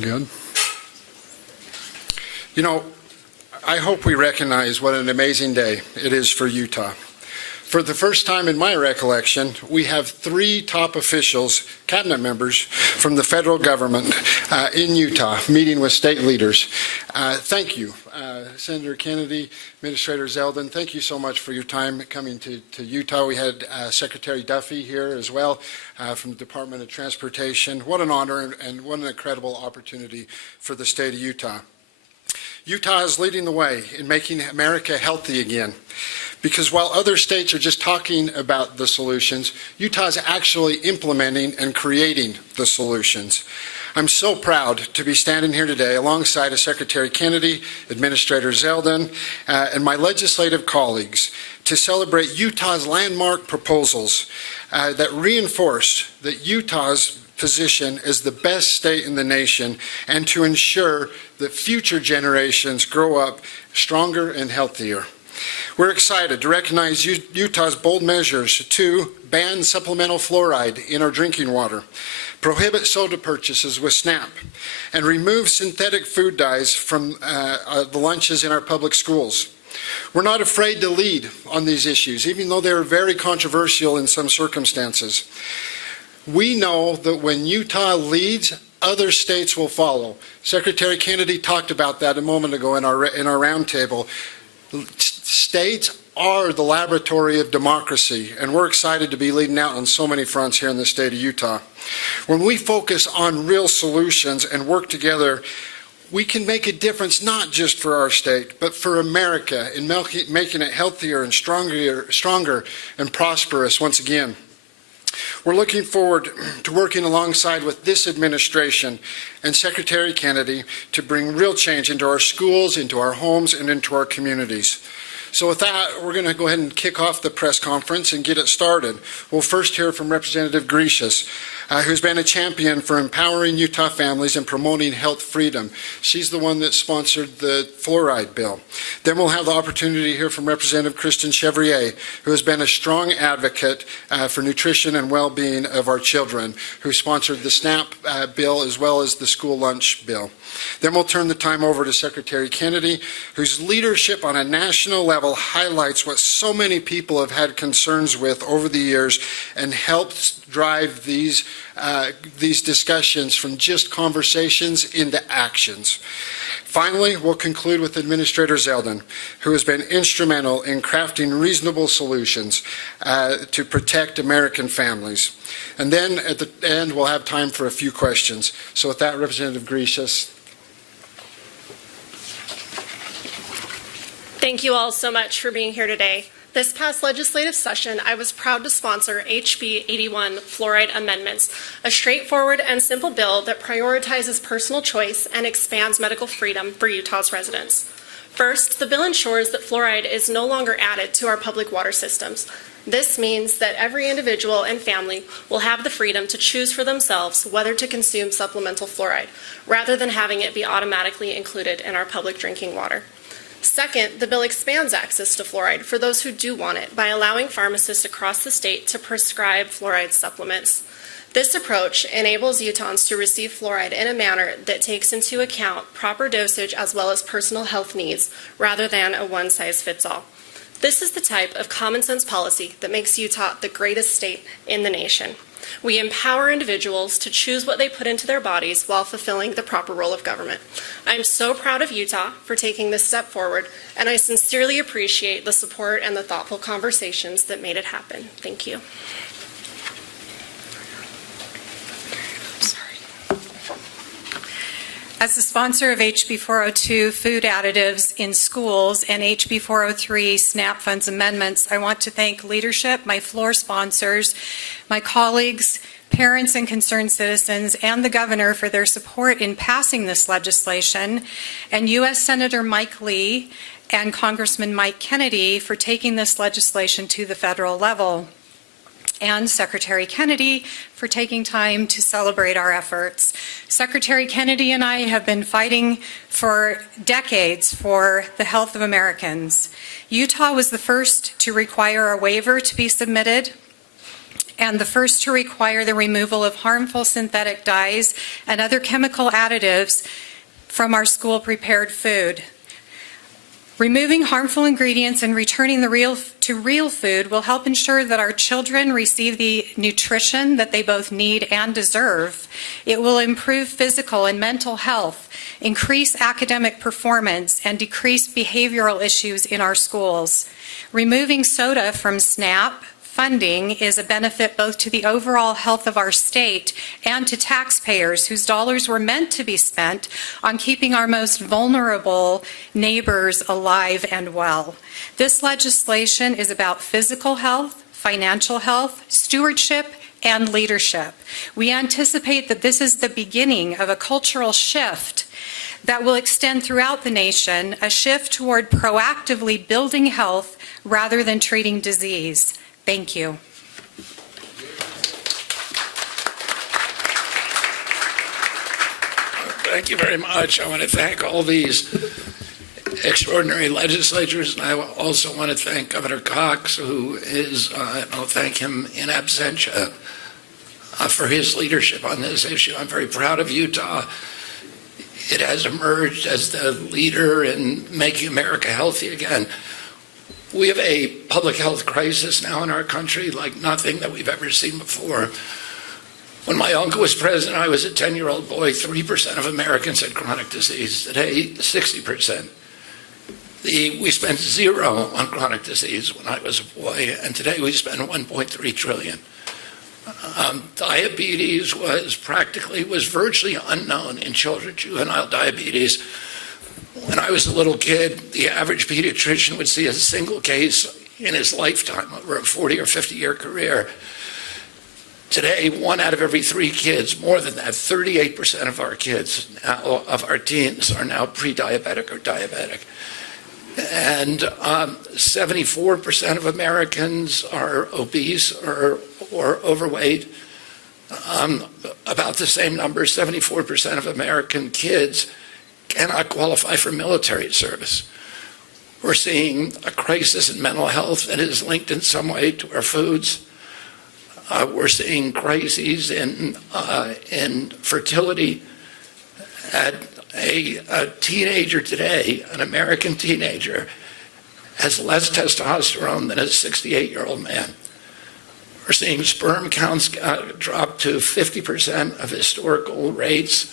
Good. You know, I hope we recognize what an amazing day it is for Utah. For the first time in my recollection, we have 3 top officials, cabinet members from the federal government in Utah meeting with state leaders. Thank you, Senator Kennedy, Administrator Zeldin. Thank you so much for your time coming to Utah. We had Secretary Duffy here as well from the Department of Transportation. What an honor and what an incredible opportunity for the state of Utah. Utah is leading the way in making America healthy again. Because while other states are just talking about the solutions, Utah is actually implementing and creating the solutions. I'm so proud to be standing here today alongside of Secretary Kennedy, Administrator Zeldin, and my legislative colleagues to celebrate Utah's landmark proposals that reinforce that Utah's position as the best state in the nation and to ensure that future generations grow up stronger and healthier. We're excited to recognize Utah's bold measures to ban supplemental fluoride in our drinking water, prohibit soda purchases with SNAP, and remove synthetic food dyes from the lunches in our public schools. We're not afraid to lead on these issues, even though they are very controversial in some circumstances. We know that when Utah leads, other states will follow. Secretary Kennedy talked about that a moment ago in our roundtable. States are the laboratory of democracy, and we're excited to be leading out on so many fronts here in the state of Utah. When we focus on real solutions and work together, we can make a difference not just for our state, but for America in making it healthier and stronger and prosperous once again. We're looking forward to working alongside with this administration and Secretary Kennedy to bring real change into our schools, into our homes, and into our communities. So with that, we're going to go ahead and kick off the press conference and get it started. We'll first hear from Representative Gracious, who's been a champion for empowering Utah families and promoting health freedom. She's the one that sponsored the fluoride bill. Then we'll have the opportunity to hear from Representative Kristen Chevrier, who has been a strong advocate for nutrition and well-being of our children, who sponsored the SNAP bill as well as the school lunch bill. Then we'll turn the time over to Secretary Kennedy, whose leadership on a national level highlights what so many people have had concerns with over the years and helps drive these discussions from just conversations into actions. Finally, we'll conclude with Administrator Zeldin, who has been instrumental in crafting reasonable solutions to protect American families. And then at the end, we'll have time for a few questions. So with that, Representative Gracious. Thank you all so much for being here today. This past legislative session, I was proud to sponsor HB 81 fluoride amendments, a straightforward and simple bill that prioritizes personal choice and expands medical freedom for Utah's residents. First, the bill ensures that fluoride is no longer added to our public water systems. This means that every individual and family will have the freedom to choose for themselves whether to consume supplemental fluoride, rather than having it be automatically included in our public drinking water. Second, the bill expands access to fluoride for those who do want it by allowing pharmacists across the state to prescribe fluoride supplements. This approach enables Utahns to receive fluoride in a manner that takes into account proper dosage as well as personal health needs, rather than a one-size-fits-all. This is the type of common sense policy that makes Utah the greatest state in the nation. We empower individuals to choose what they put into their bodies while fulfilling the proper role of government. I'm so proud of Utah for taking this step forward, and I sincerely appreciate the support and the thoughtful conversations that made it happen. Thank you. As the sponsor of HB 402 food additives in schools and HB 403 SNAP funds amendments, I want to thank leadership, my floor sponsors, my colleagues, parents and concerned citizens, and the governor for their support in passing this legislation, and U.S. Senator Mike Lee and Congressman Mike Kennedy for taking this legislation to the federal level, and Secretary Kennedy for taking time to celebrate our efforts. Secretary Kennedy and I have been fighting for decades for the health of Americans. Utah was the first to require a waiver to be submitted and the first to require the removal of harmful synthetic dyes and other chemical additives from our school-prepared food. Removing harmful ingredients and returning to real food will help ensure that our children receive the nutrition that they both need and deserve. It will improve physical and mental health, increase academic performance, and decrease behavioral issues in our schools. Removing soda from SNAP funding is a benefit both to the overall health of our state and to taxpayers whose dollars were meant to be spent on keeping our most vulnerable neighbors alive and well. This legislation is about physical health, financial health, stewardship, and leadership. We anticipate that this is the beginning of a cultural shift that will extend throughout the nation, a shift toward proactively building health rather than treating disease. Thank you. Thank you very much. I want to thank all these extraordinary legislators, and I also want to thank Governor Cox, who is, I'll thank him in absentia for his leadership on this issue. I'm very proud of Utah. It has emerged as the leader in making America healthy again. We have a public health crisis now in our country like nothing that we've ever seen before. When my uncle was president, I was a 10-year-old boy. 3% of Americans had chronic disease. Today, 60%. We spent zero on chronic disease when I was a boy, and today we spend 1.3 trillion. Diabetes was virtually unknown in children. Juvenile diabetes. When I was a little kid, the average pediatrician would see a single case in his lifetime over a 40 or 50-year career. Today, 1 out of every 3 kids, more than that, 38% of our kids, now, of our teens, are now pre-diabetic or diabetic. And 74% of Americans are obese or overweight. About the same number, 74% of American kids cannot qualify for military service. We're seeing a crisis in mental health that is linked in some way to our foods. We're seeing crises in fertility. A teenager today, an American teenager, has less testosterone than a 68-year-old man. We're seeing sperm counts drop to 50% of historical rates.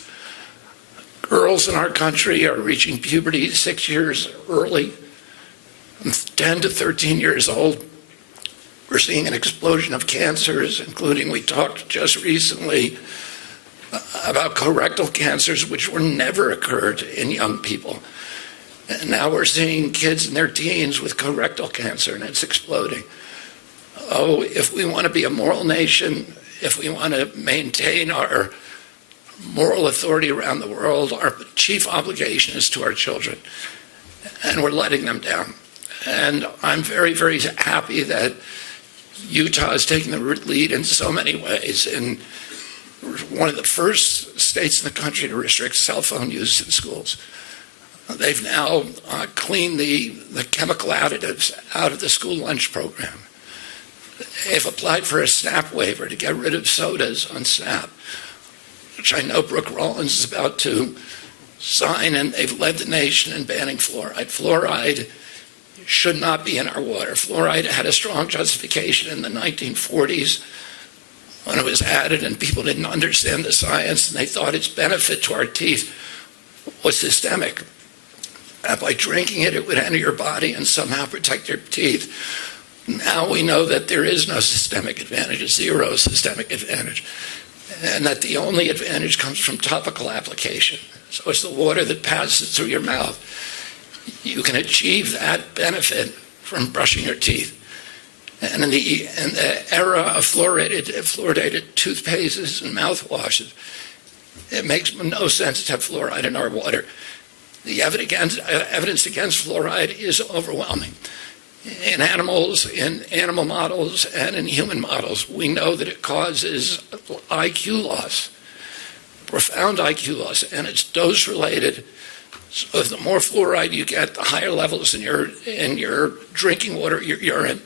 Girls in our country are reaching puberty 6 years early, 10 to 13 years old. We're seeing an explosion of cancers, including, we talked just recently about colorectal cancers, which were never occurred in young people. And now we're seeing kids in their teens with colorectal cancer, and it's exploding. Oh, if we want to be a moral nation, if we want to maintain our moral authority around the world, our chief obligation is to our children, and we're letting them down. And I'm very, very happy that Utah is taking the lead in so many ways. And one of the first states in the country to restrict cell phone use in schools. They've now cleaned the chemical additives out of the school lunch program. They've applied for a SNAP waiver to get rid of sodas on SNAP, which I know Brooke Rollins is about to sign, and they've led the nation in banning fluoride. Fluoride should not be in our water. Fluoride had a strong justification in the 1940s when it was added, and people didn't understand the science, and they thought its benefit to our teeth was systemic. And by drinking it, it would enter your body and somehow protect your teeth. Now we know that there is no systemic advantage, zero systemic advantage, and that the only advantage comes from topical application. So it's the water that passes through your mouth. You can achieve that benefit from brushing your teeth. And in the era of fluoridated toothpastes and mouthwashes, it makes no sense to have fluoride in our water. The evidence against fluoride is overwhelming. In animals, in animal models, and in human models, we know that it causes IQ loss, profound IQ loss, and it's dose-related. So if the more fluoride you get, the higher levels in your drinking water, your urine,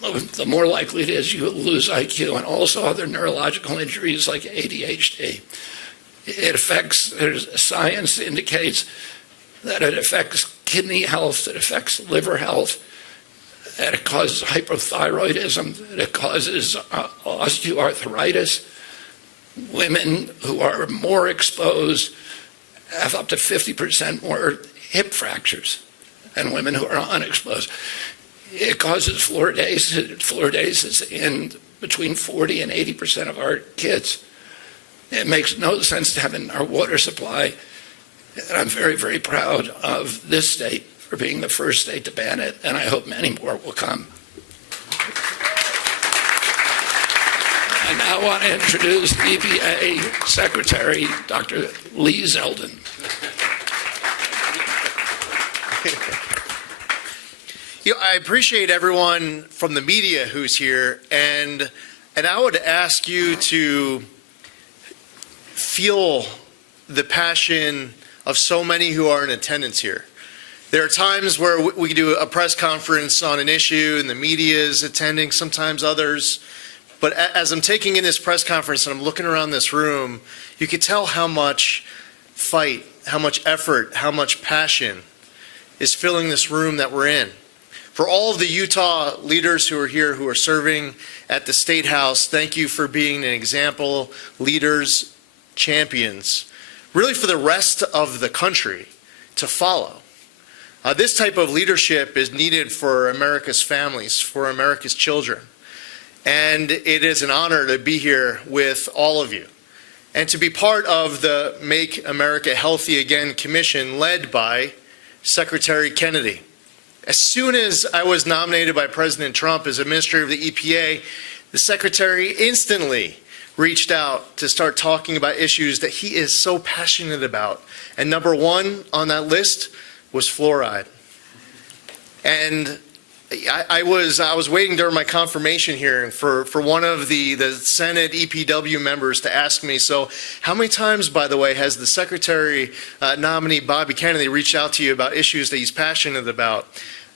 the more likely it is you lose IQ, and also other neurological injuries like ADHD. It affects, science indicates that it affects kidney health, it affects liver health, that it causes hypothyroidism, that it causes osteoarthritis. Women who are more exposed have up to 50% more hip fractures than women who are unexposed. It causes fluoridasis in between 40 and 80% of our kids. It makes no sense to have it in our water supply. And I'm very, very proud of this state for being the first state to ban it, and I hope many more will come. I now want to introduce EPA Secretary Dr. Lee Zeldin. I appreciate everyone from the media who's here, and I would ask you to feel the passion of so many who are in attendance here. There are times where we do a press conference on an issue and the media is attending, sometimes others. But as I'm taking in this press conference and I'm looking around this room, you can tell how much fight, how much effort, how much passion is filling this room that we're in. For all of the Utah leaders who are here, who are serving at the State House, thank you for being an example, leaders, champions, really for the rest of the country to follow. This type of leadership is needed for America's families, for America's children. And it is an honor to be here with all of you and to be part of the Make America Healthy Again Commission led by Secretary Kennedy. As soon as I was nominated by President Trump as Administrator of the EPA, the Secretary instantly reached out to start talking about issues that he is so passionate about. And number one on that list was fluoride. And I was waiting during my confirmation hearing for one of the Senate EPW members to ask me, so how many times, by the way, has the Secretary nominee Bobby Kennedy reached out to you about issues that he's passionate about?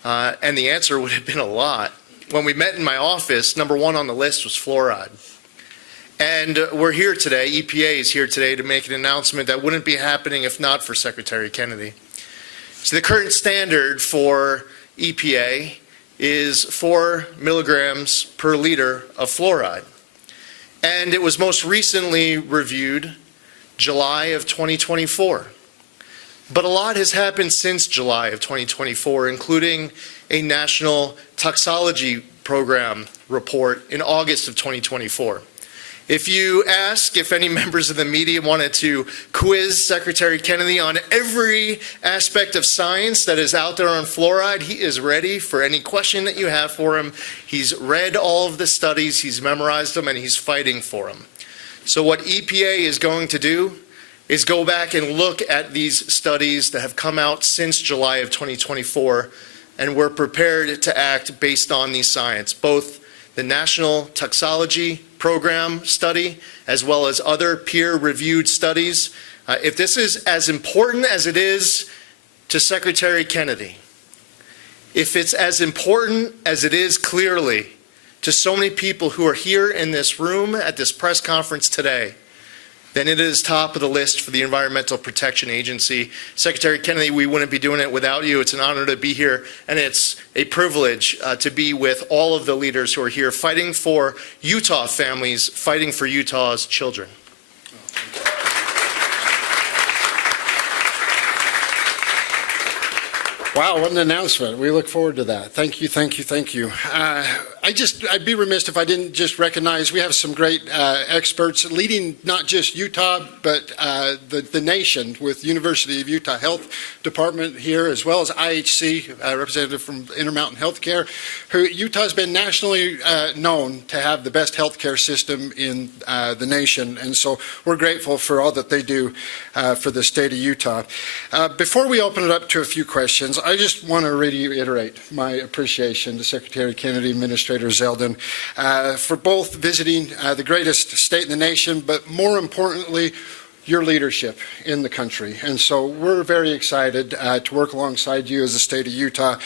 And the answer would have been a lot. When we met in my office, number one on the list was fluoride. And we're here today, EPA is here today to make an announcement that wouldn't be happening if not for Secretary Kennedy. So the current standard for EPA is 4 milligrams per liter of fluoride. And it was most recently reviewed July of 2024. But a lot has happened since July of 2024, including a national toxicology program report in August of 2024. If you ask if any members of the media wanted to quiz Secretary Kennedy on every aspect of science that is out there on fluoride, he is ready for any question that you have for him. He's read all of the studies, he's memorized them, and he's fighting for them. So what EPA is going to do is go back and look at these studies that have come out since July of 2024, and we're prepared to act based on these science, both the National Toxicology Program study, as well as other peer-reviewed studies. If this is as important as it is to Secretary Kennedy, if it's as important as it is clearly to so many people who are here in this room at this press conference today, then it is top of the list for the Environmental Protection Agency. Secretary Kennedy, we wouldn't be doing it without you. It's an honor to be here, and it's a privilege to be with all of the leaders who are here fighting for Utah families, fighting for Utah's children. Wow, what an announcement. We look forward to that. Thank you, thank you, thank you. I'd be remiss if I didn't just recognize we have some great experts leading not just Utah, but the nation with University of Utah Health Department here, as well as IHC, representative from Intermountain Healthcare, who Utah's been nationally known to have the best healthcare system in the nation. And so we're grateful for all that they do for the state of Utah. Before we open it up to a few questions, I just want to reiterate my appreciation to Secretary Kennedy, Administrator Zeldin, for both visiting the greatest state in the nation, but more importantly, your leadership in the country. And so we're very excited to work alongside you as the state of Utah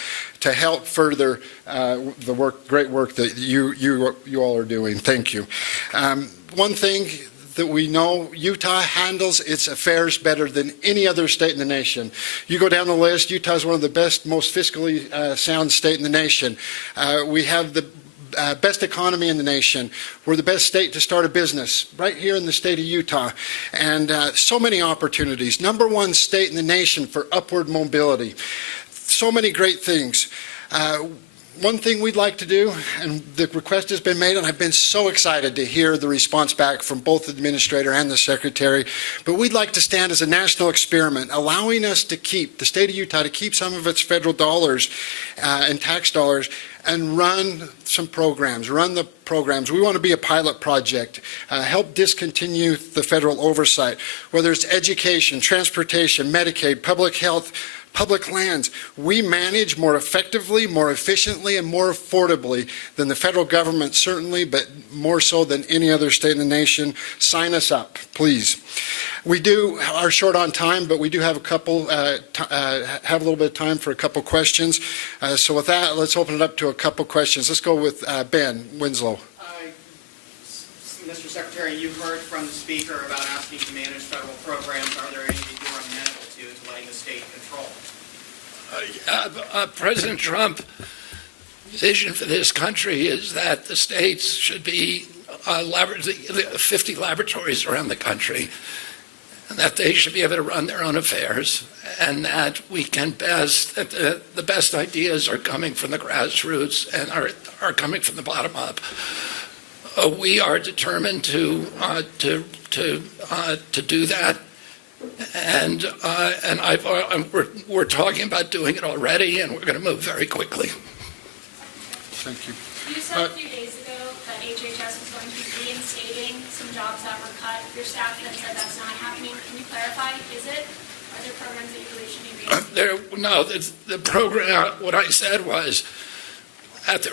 to help further the great work that you all are doing. Thank you. One thing that we know, Utah handles its affairs better than any other state in the nation. You go down the list, Utah is one of the best, most fiscally sound state in the nation. We have the best economy in the nation. We're the best state to start a business right here in the state of Utah. And so many opportunities. #1 state in the nation for upward mobility. So many great things. One thing we'd like to do, and the request has been made, and I've been so excited to hear the response back from both the administrator and the secretary, but we'd like to stand as a national experiment, allowing us to keep, the state of Utah, to keep some of its federal dollars and tax dollars and run some programs, run the programs. We want to be a pilot project, help discontinue the federal oversight, whether it's education, transportation, Medicaid, public health, public lands. We manage more effectively, more efficiently, and more affordably than the federal government, certainly, but more so than any other state in the nation. Sign us up, please. We are short on time, but we do have have a little bit of time for a couple questions. So with that, let's open it up to a couple questions. Let's go with Ben Winslow. Mr. Secretary, you've heard from the Speaker about asking to manage federal programs. Are there any you are amenable to letting the state control? President Trump's vision for this country is that the states should be 50 laboratories around the country, and that they should be able to run their own affairs, and that we can the best ideas are coming from the grassroots and are coming from the bottom up. We are determined to do that, and we're talking about doing it already, and we're going to move very quickly. Thank you. You said a few days ago that HHS was going to be reinstating some jobs that were cut. Your staff then said that's not happening. Can you clarify? Is it? Are there programs that you believe should be reinstated? No, the program. What I said was that the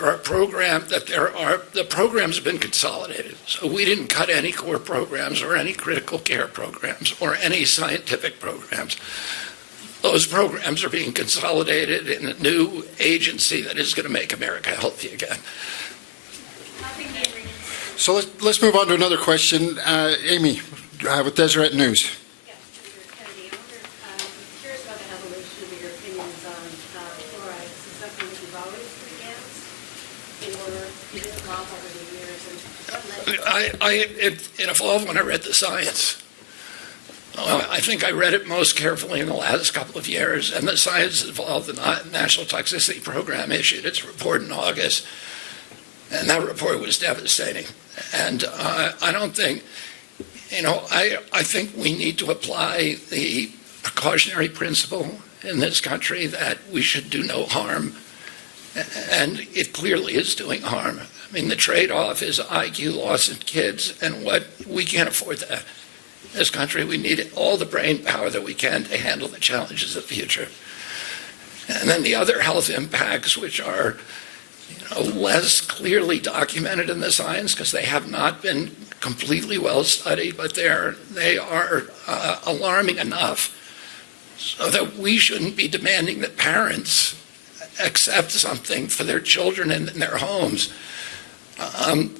programs have been consolidated. So we didn't cut any core programs or any critical care programs or any scientific programs. Those programs are being consolidated in a new agency that is going to make America healthy again. Nothing being reinstated. So let's move on to another question. Amy, with Deseret News. Yes, Mr. Kennedy, I'm curious about the evolution of your opinions on fluoride. Is this something that you've always been against, or did it evolve over the years? And what led It evolved when I read the science. I think I read it most carefully in the last couple of years, and the science evolved. The National Toxicity Program issued its report in August, and that report was devastating. And I don't think, I think we need to apply the precautionary principle in this country that we should do no harm, and it clearly is doing harm. I mean, the trade-off is IQ loss in kids, and we can't afford that. In this country, we need all the brain power that we can to handle the challenges of the future. And then the other health impacts, which are less clearly documented in the science because they have not been completely well studied, but they are alarming enough so that we shouldn't be demanding that parents accept something for their children in their homes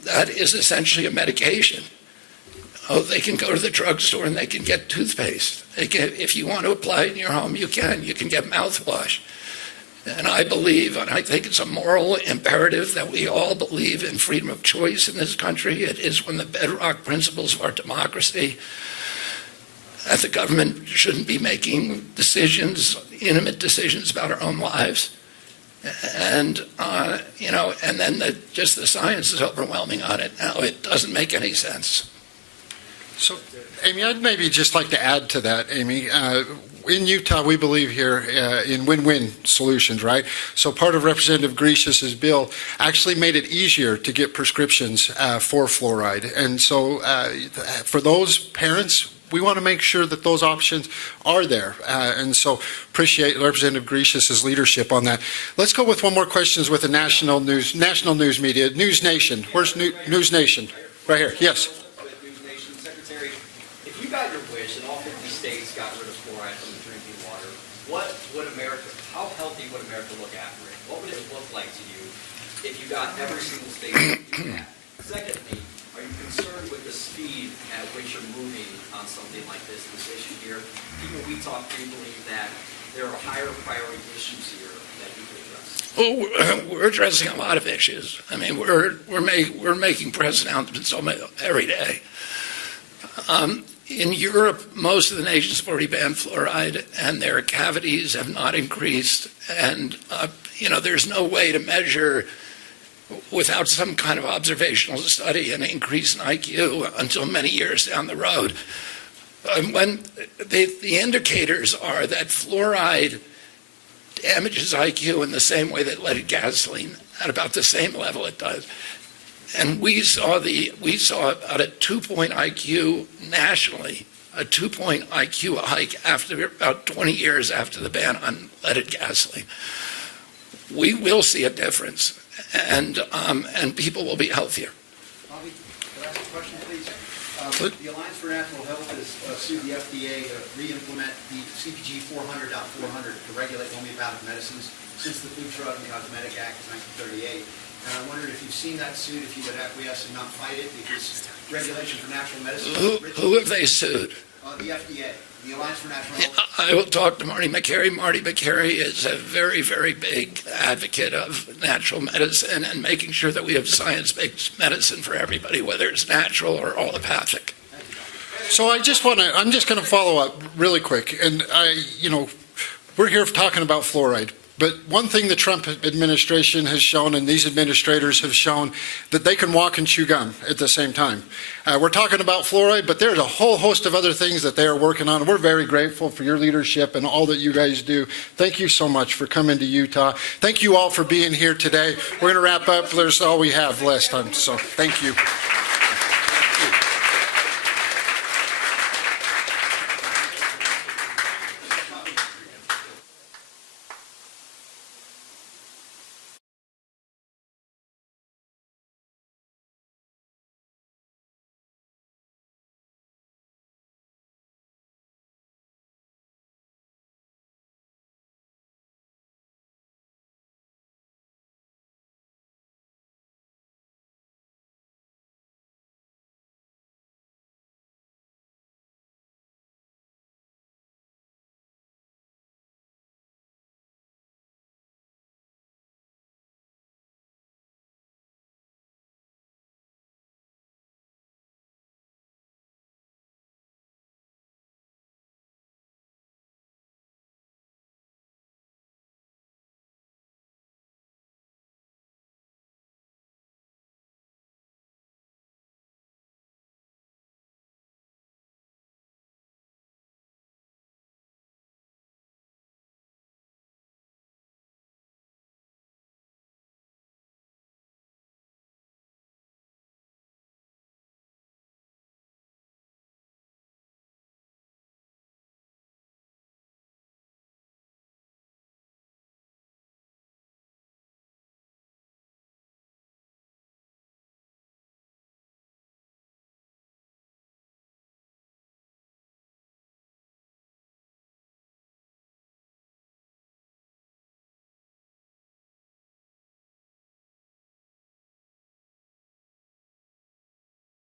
that is essentially a medication. They can go to the drugstore and they can get toothpaste. If you want to apply it in your home, you can. You can get mouthwash. And I believe, and I think it's a moral imperative that we all believe in freedom of choice in this country. It is one of the bedrock principles of our democracy that the government shouldn't be making decisions, intimate decisions about our own lives. And, and then just the science is overwhelming on it. Now, it doesn't make any sense. So, Amy, I'd maybe just like to add to that, Amy. In Utah, we believe here in win-win solutions, right? So part of Representative Grecius's bill actually made it easier to get prescriptions for fluoride. And so for those parents, we want to make sure that those options are there. And so appreciate Representative Grecius's leadership on that. Let's go with one more questions with the national news media. News Nation. Where's News Nation? Right here. Yes. Secretary, if you got your wish and how healthy would America look after it? What would it look like to you if you got every single state to do that? Secondly, are you concerned with the speed at which you're moving on something like this issue here? Even we talk frequently that there are higher priority issues here that you could address. Well, we're addressing a lot of issues. I mean, we're making press announcements every day. In Europe, most of the nations have already banned fluoride, and their cavities have not increased. And there's no way to measure without some kind of observational study an increase in IQ until many years down the road. When the indicators are that fluoride damages IQ in the same way that leaded gasoline, at about the same level it does. And we saw about a 2-point IQ nationally, a 2-point IQ hike after about 20 years after the ban on leaded gasoline. We will see a difference, and people will be healthier. Bobby, can I ask a question, please? The Alliance for Natural Health has sued the FDA to re-implement the CPG 400.400 to regulate homeopathic medicines since the Food, Drug, and Cosmetic Act of 1938. And I wondered if you've seen that suit, if you would acquiesce and not fight it, because regulation for natural medicine... Who have they sued? The FDA, the Alliance for Natural Health. I will talk to Marty McCary. Marty McCary is a very, very big advocate of natural medicine and making sure that we have science-based medicine for everybody, whether it's natural or allopathic. So I'm just going to follow up really quick. And we're here talking about fluoride. But one thing the Trump administration has shown, and these administrators have shown, that they can walk and chew gum at the same time. We're talking about fluoride, but there's a whole host of other things that they are working on. We're very grateful for your leadership and all that you guys do. Thank you so much for coming to Utah. Thank you all for being here today. We're going to wrap up. There's all we have last time. So thank you.